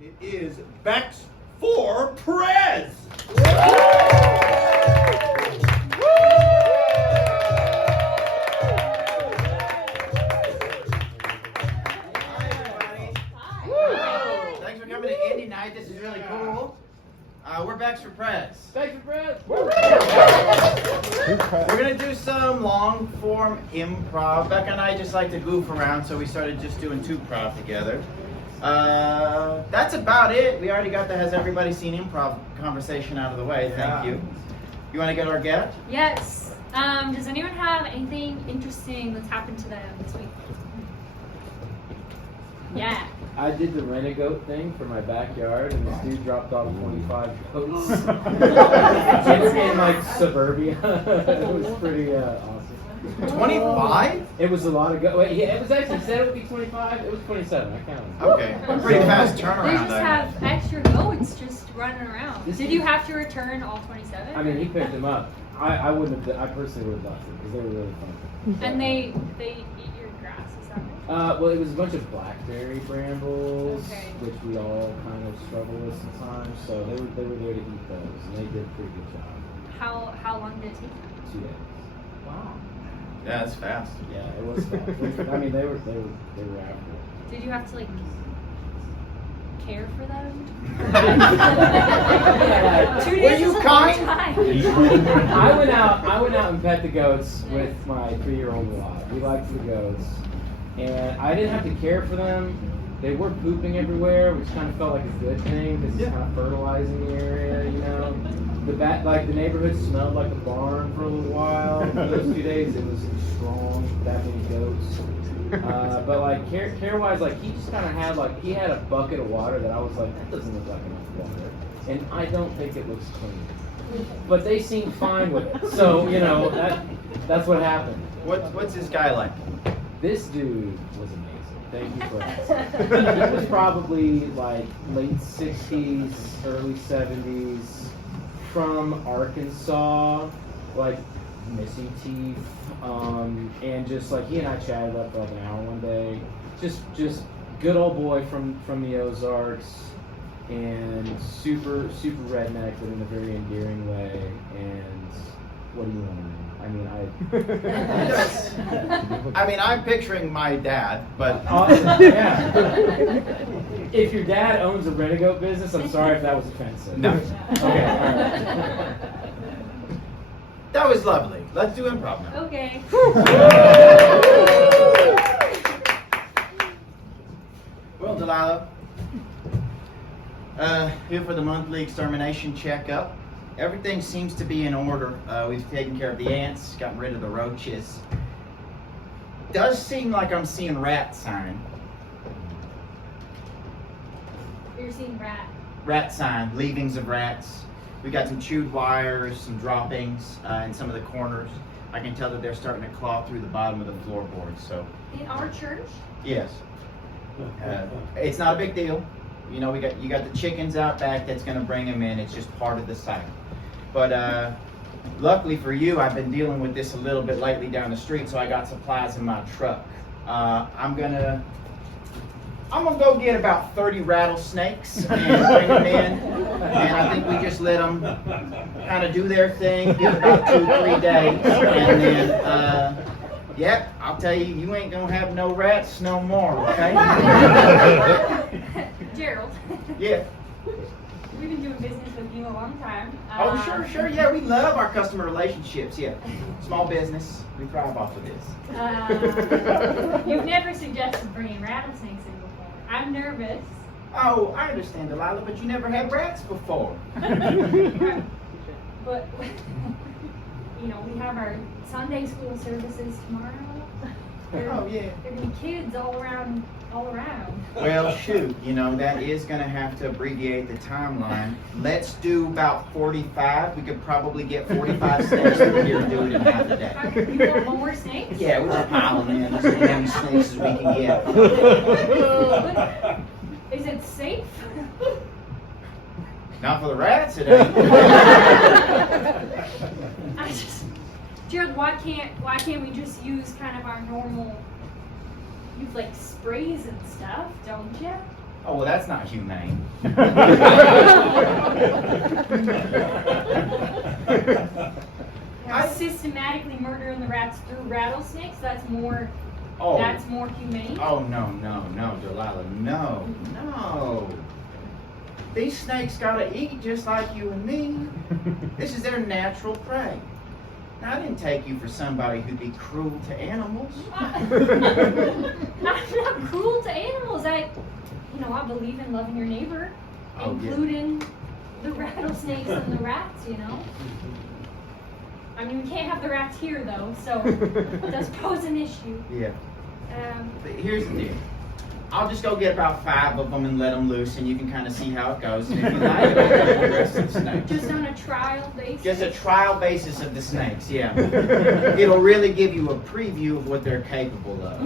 It is Bex for Prez. Thanks for coming to Indie Night. This is really cool. We're Bex for Prez. Thanks for Prez. We're gonna do some long form improv. Becca and I just like to goof around, so we started just doing two improv together. That's about it. We already got the Has Everybody Seen Improv conversation out of the way. Thank you. You want to get our get? Yes. Does anyone have anything interesting that's happened to them this week? Yeah. I did the rent-a-goat thing for my backyard, and this dude dropped off 25 goats. in like suburbia. It was pretty awesome. 25? It was a lot of goats. Wait, yeah, it was actually said it would be 25. It was 27. I counted. Okay. Pretty fast They turnaround just there. have extra goats just running around. Did you have to return all 27? I mean, he picked them up. I wouldn't have. I personally would have left them because they were really fun. And they eat your grass, is that right? Well, it was a bunch of blackberry brambles, Okay. which we all kind of struggle with sometimes. So they were there to eat those, and they did a pretty good job. How long did it take you? 2 days. Wow. Yeah, that's fast. Yeah, it was fast. I mean, they were after it. Did you have to like care for them? Yeah. 2 Were days you is a long kind? time. I went out and pet the goats with my 3-year-old a lot. We liked the goats, and I didn't have to care for them. They were pooping everywhere, which kind of felt like a good thing because it's kind of fertilizing the area, you know. The neighborhood smelled like a barn for a little while. For those 2 days, it was strong, that many goats. But like care-wise, like he just kind of had he had a bucket of water that I was like, that doesn't look like enough water, and I don't think it looks clean. But they seemed fine with it, so you know that's what happened. What's this guy like? This dude was amazing. Thank you for asking. He was probably like late 60s, early 70s, from Arkansas, like missing teeth, and just like he and I chatted up for like an hour one day. Just good old boy from the Ozarks, and super redneck, but in a very endearing way. And what do you want to know? I mean, I'm picturing my dad, but yeah. If your dad owns a rent-a-goat business, I'm sorry if that was offensive. No. Okay, all right. That was lovely. Let's do improv now. Okay. Well, Delilah, here for the monthly extermination checkup. Everything seems to be in order. We've taken care of the ants, gotten rid of the roaches. Does seem like I'm seeing rat sign. You're seeing rat. Rat sign, leavings of rats. We got some chewed wires, some droppings in some of the corners. I can tell that they're starting to claw through the bottom of the floorboards. So, In our church? yes, it's not a big deal. You know, you got the chickens out back. That's going to bring them in. It's just part of the site. But luckily for you, I've been dealing with this a little bit lately down the street, so I got supplies in my truck. I'm gonna go get about 30 rattlesnakes and bring them in, and I think we just let them kind of do their thing, give about 2-3 days, and then, yep, I'll tell you, you ain't gonna have no rats no more, okay? Gerald. Yeah. We've been doing business with you a long time. Oh, sure, yeah, we love our customer relationships, yeah. Small business, we thrive off of this. You've never suggested bringing rattlesnakes in before. I'm nervous. Oh, I understand, Delilah, but you never had rats before. Right. But, you know, we have our Sunday school services tomorrow. Oh, yeah. There are going to be kids all around. Well, shoot, you know, that is going to have to abbreviate the timeline. Let's do about 45. We could probably get 45 snakes through here and do it in half a day. You want more snakes? Yeah, we'll just pile them in as many snakes as we can get. Is it safe? Not for the rats, it ain't. Gerald, why can't we just use kind of our normal? You've like sprays and stuff, don't you? Oh, well, that's not humane. Systematically murdering the rats through rattlesnakes, that's more Oh. that's more humane. Oh, no, Delilah, no. These snakes gotta eat just like you and me. This is their natural prey. Now, I didn't take you for somebody who'd be cruel to animals. I'm not cruel to animals. I believe in loving your neighbor, Oh, yeah. including the rattlesnakes and the rats, I mean, we can't have the rats here, though, so it does pose an issue. Yeah. Here's the deal. I'll just go get about 5 of them and let them loose, and you can kind of see how it goes. And if you like it, I'll get the rest of the snakes. Just on a trial basis? Just a trial basis of the snakes, yeah. It'll really give you a preview of what they're capable of.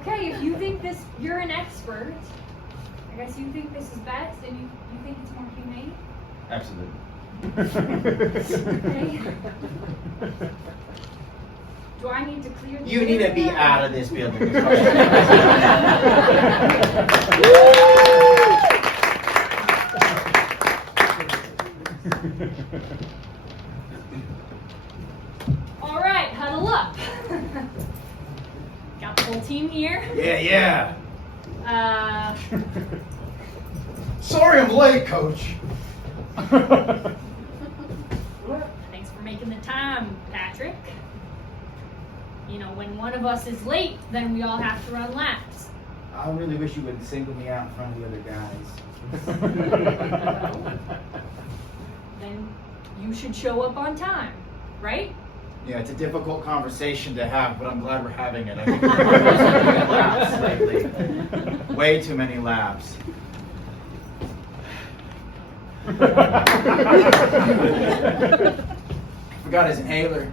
Okay, if you think you're an expert, I guess you think this is best, and you think it's more humane? Absolutely. Okay. Do I need to clear the You need to be area? out of this building. All right, huddle up. Got the whole team here. Yeah. Sorry I'm late, Coach. Thanks for making the time, Patrick. When one of us is late, then we all have to run laps. I really wish you wouldn't single me out in front of the other guys. Then you should show up on time, right? Yeah, it's a difficult conversation to have, but I'm glad we're having it. I think we're having so many laughs lately. Way too many laughs. I forgot his inhaler.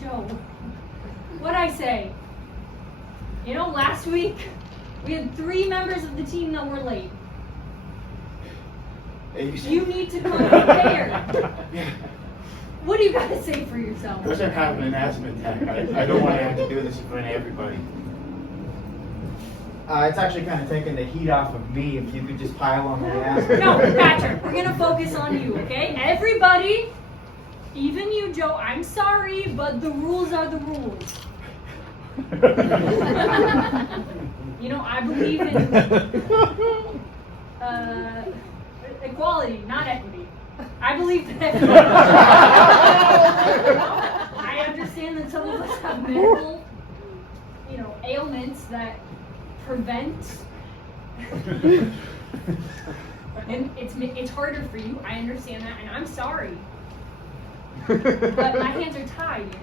Joe, what'd I say? Last week we had 3 members of the team that were late. You need to come prepared. What do you got to say for yourself? I wish I'm having an asthma attack. I don't want to have to do this in front of everybody. It's actually kind of taking the heat off of me if you could just pile on my ass. No, Patrick, we're going to focus on you, okay? Everybody, even you, Joe, I'm sorry, but the rules are the rules. I believe in equality, not equity. I believe that I understand that some of us have medical, ailments that prevent, and it's harder for you. I understand that, and I'm sorry. But my hands are tied,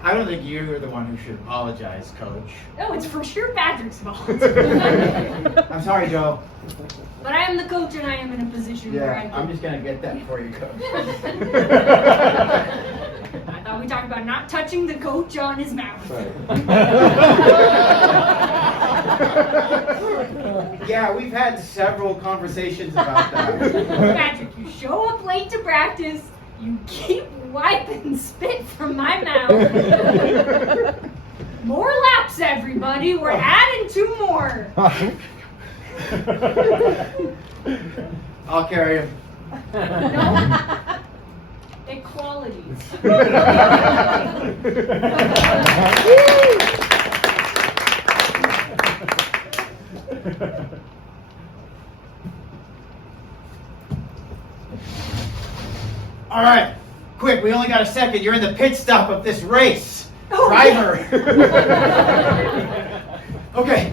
I don't think you're the one who should apologize, Coach. No, it's for sure Patrick's fault. I'm sorry, Joe. But I am the coach, and I am in a position where I I'm just gonna get that for you, Coach. I thought we talked about not touching the coach on his mouth. Yeah, we've had several conversations about that. Patrick, you show up late to practice, you keep wiping spit from my mouth. More laps, everybody. We're adding 2 more. I'll carry him. No. Equality. All right, quick, we only got a second. You're in the pit stop of this race. Oh, Driver. Okay.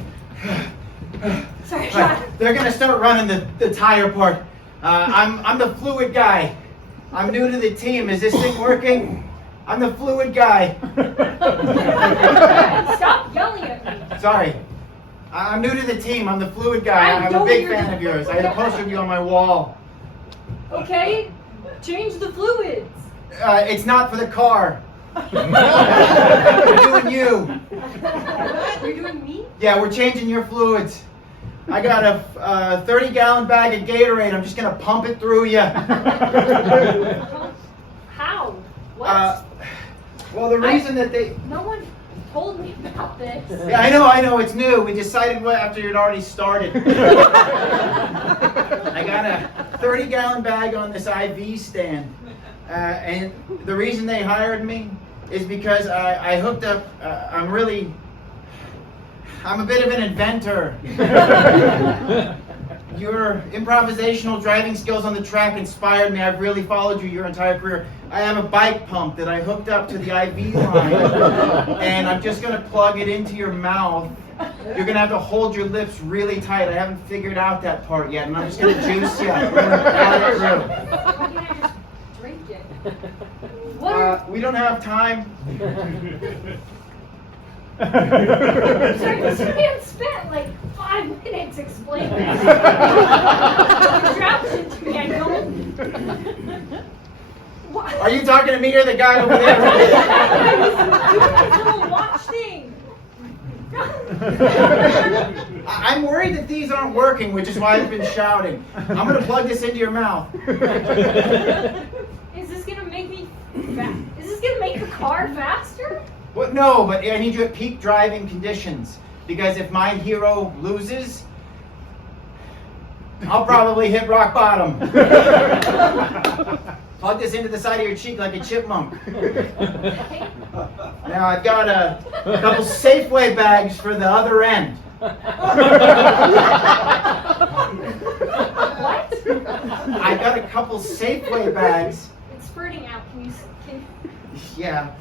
Sorry, Right, Sean. they're gonna start running the tire part. I'm the fluid guy. I'm new to the team. Is this thing working? I'm the fluid guy. Stop yelling at me. Sorry. I'm new to the team. I'm the fluid guy. I I'm a know big you're fan the- of yours. I had a poster of you on my wall. Okay? Change the fluids. It's not for the car. We're doing you. You're doing me? Yeah, we're changing your fluids. I got a 30-gallon bag of Gatorade. I'm just gonna pump it through you. How? What? Well, the reason that they... No one told me about this. Yeah, I know, it's new. We decided after you'd already started. I got a 30-gallon bag on this IV stand. And the reason they hired me is because I hooked up, I'm a bit of an inventor. Your improvisational driving skills on the track inspired me. I've really followed you your entire career. I have a bike pump that I hooked up to the IV line, and I'm just going to plug it into your mouth. You're going to have to hold your lips really tight. I haven't figured out that part yet, and I'm just going to juice you. We're going to plug it through. Why can't I just drink it? What We don't have time. Sorry, this man spent like 5 minutes explaining this. Contraption to me, I don't. What? Are you talking to me or the guy over I there? was doing this little watch thing. I'm worried that these aren't working, which is why I've been shouting. I'm going to plug this into your mouth. Is this gonna make me Is this gonna make the car faster? Well, no, but I need you at peak driving conditions. Because if my hero loses, I'll probably hit rock bottom. Plug this into the side of your cheek like a chipmunk. Now I've got a couple Safeway bags for the other end. What? I got a couple Safeway bags. It's spurting out. Can Yeah.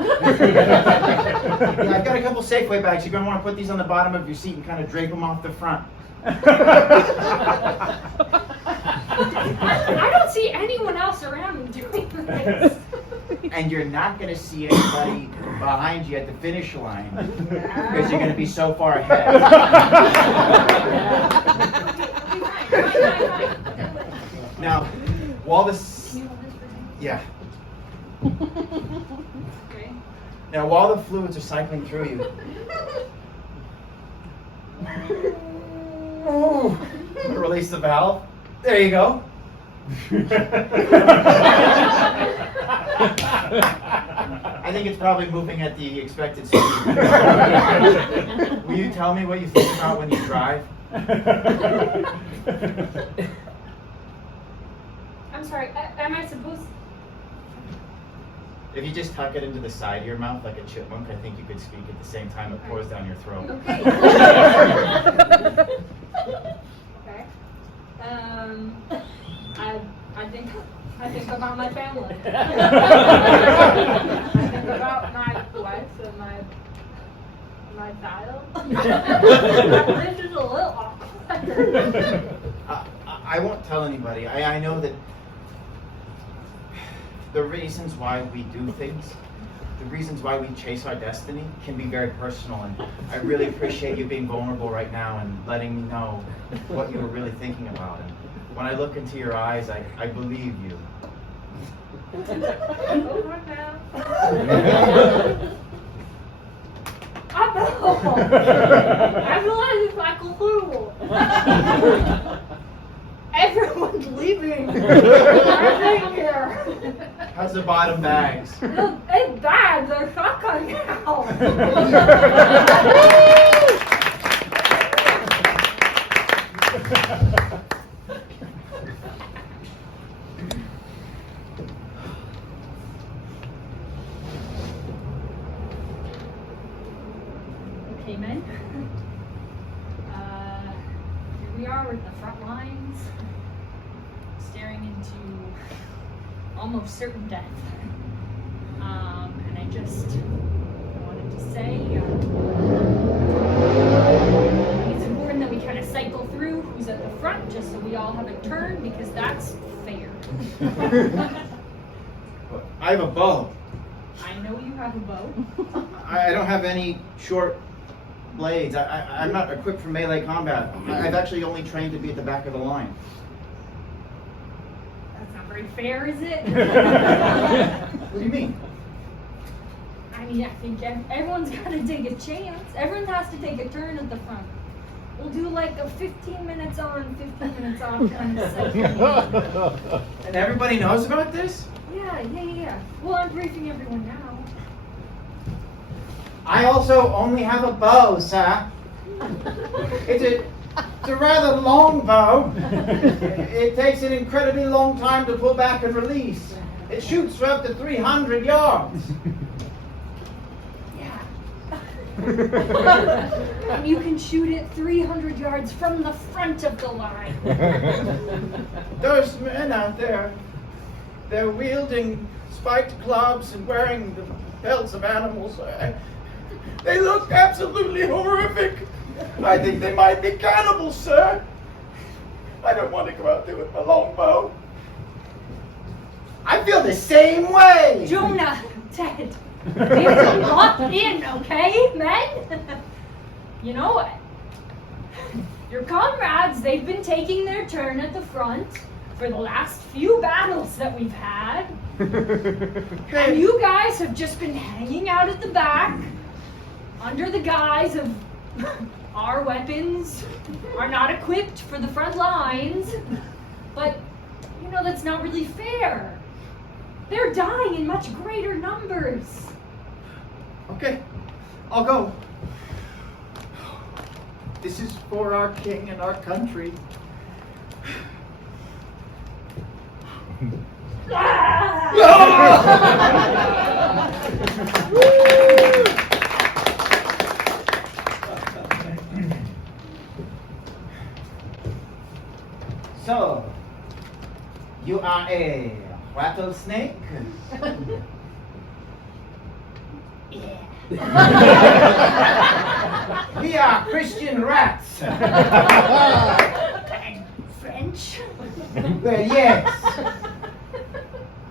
Yeah, I've got a couple Safeway bags. You're going to want to put these on the bottom of your seat and kind of drape them off the front. I don't see anyone else around me doing this. And you're not going to see anybody behind you at the finish line because you're going to be so far ahead. Now, while this... Yeah. Okay. Now, while the fluids are cycling through you... Ooh. Release the valve. There you go. I think it's probably moving at the expected speed. Will you tell me what you think about when you drive? I'm sorry. Am I supposed? If you just tuck it into the side of your mouth like a chipmunk, I think you could speak at the same time it pours down your throat. Okay. Okay. I think about my family. I think about my wife and my child. This is a little awkward. I won't tell anybody. I know that the reasons why we do things, the reasons why we chase our destiny can be very personal, and I really appreciate you being vulnerable right now and letting me know what you were really thinking about. And when I look into your eyes, I believe you. Oh my God. I realize it's like a clue. Everyone's leaving. I'm here. How's the bottom bags? It's bad. They're shotgun now. Okay, men. Here we are with the front lines, staring into almost certain death. And I just wanted to say, it's important that we kind of cycle through who's at the front, just so we all have a turn, because that's fair. I have a bow. I know you have a bow. I don't have any short blades. I'm not equipped for melee combat. I've actually only trained to be at the back of the line. That's not very fair, is it? What do you mean? I mean, I think everyone's got to take a chance. Everyone has to take a turn at the front. We'll do like a 15 minutes on, 15 minutes off kind of cycle. And everybody knows about this? Yeah. Well, I'm briefing everyone now. I also only have a bow, sir. It's a rather long bow. It takes an incredibly long time to pull back and release. It shoots for up to 300 yards. And you can shoot it 300 yards from the front of the line. Those men out there, they're wielding spiked clubs and wearing the pelts of animals. They look absolutely horrific. I think they might be cannibals, sir. I don't want to go out there with my longbow. I feel the same way. Jonah, Ted, we have to lock in, okay, men? You know what? Your comrades, they've been taking their turn at the front for the last few battles that we've had. And you guys have just been hanging out at the back under the guise of our weapons are not equipped for the front lines. But, you know, that's not really fair. They're dying in much greater numbers. Okay, I'll go. This is for our king and our country. So, you are a rattlesnake? Yeah. We are Christian rats. And French? Well, yes.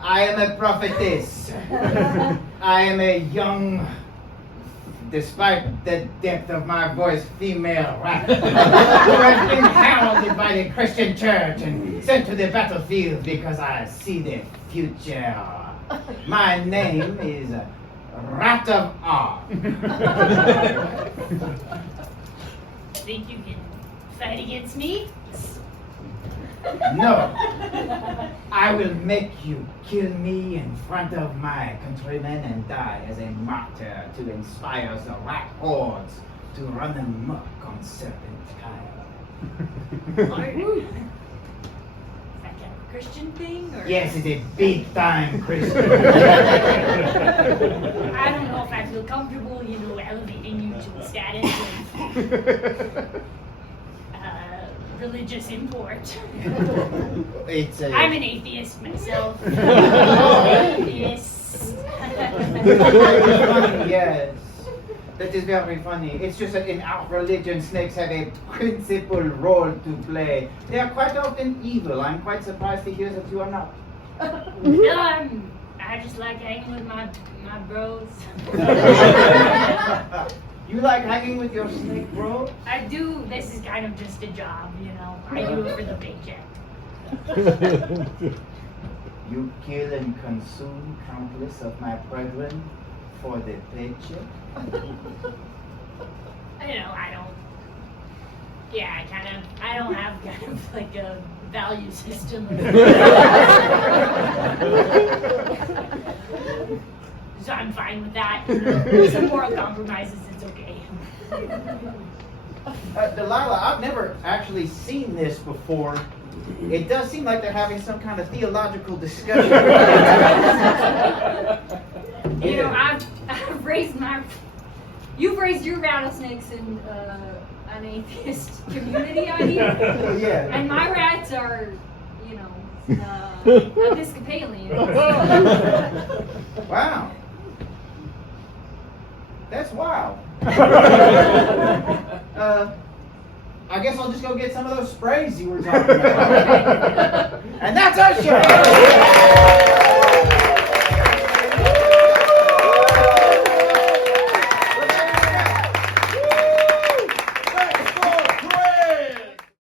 I am a prophetess. I am a young, despite the depth of my voice, female rat who has been heralded by the Christian church and sent to the battlefield because I see the future. My name is Rat of Arc. Think you can fight against me? No. I will make you kill me in front of my countrymen and die as a martyr to inspire the rat hordes to run amok on Serpent Isle. Is that kind of a Christian thing? Or? Yes, it's a big time Christian. I don't know if I feel comfortable, you know, elevating you to the status of religious import. It's a... I'm an atheist myself. Atheist. Funny, yes. That is very funny. It's just that in our religion, snakes have a principal role to play. They are quite often evil. I'm quite surprised to hear that you are not. No, I just like hanging with my bros. You like hanging with your snake bro? I do. This is kind of just a job, you know. I do it for the paycheck. You kill and consume countless of my brethren for the paycheck? You know, I don't. Yeah, I don't have kind of like a value system. So I'm fine with that. Some moral compromises, it's okay. Delilah, I've never actually seen this before. It does seem like they're having some kind of theological discussion. You know, I've raised you've raised your rattlesnakes in an atheist community, I mean. Yeah. And my rats are, you know, Episcopalian. Wow. That's wild. I guess I'll just go get some of those sprays you were talking about. And that's our show.